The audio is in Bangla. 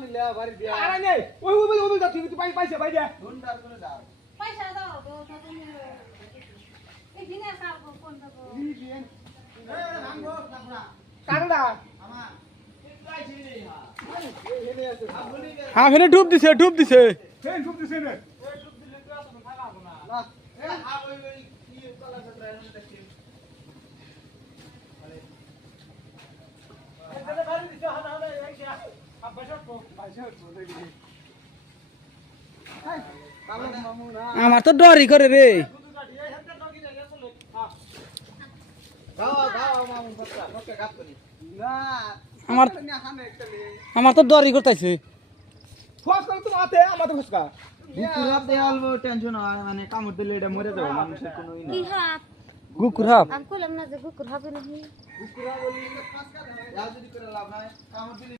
নিলে বাড়ি দিয়া আরে নেই ওই যা তুই পাইছে ভাই দে হুন্ডার করে দাও পয়সা দাও তো তুমি এই দিনে কাল কোন দেব ভাঙবো তারপর কারণা আমার পাইছি নেই এনে আছে আপনি হ্যাঁ ফেলে ডুব দিছে ফেন খুব দিছে রে এই টুপ দিলে তো আসলে থাকা হবে না না এ হা ওই কি কলা ছাত্র এনে দেখি এখানে বাড়ি দিতে হনা হনা এই যে আব্বাসর তো পয়সা তো দেখি হাই কালো মামু না আমার তো ডরই করে রে দুধ কাটি এই হাতে টকি যায় আসলে হ্যাঁ দাও দাও মামু বক্কা বক্কা কাট করি না আমার- না হামে একটলে আমার তো ডরই করতেছে ফোস করে তুমি আতে আমাদের ফসকা বুকুরাপ দে অল্প টেনশন হয় মানে কামড় দিলে এটা মরে যাবে মানুষের কোনো ই কি না হাত গুকুর হাফ আমি কইলাম না যে গুকুর হবে না বুকুরা বলি পাঁচ কাটা হয় যদি করে লাভ নাই কামড় দিলে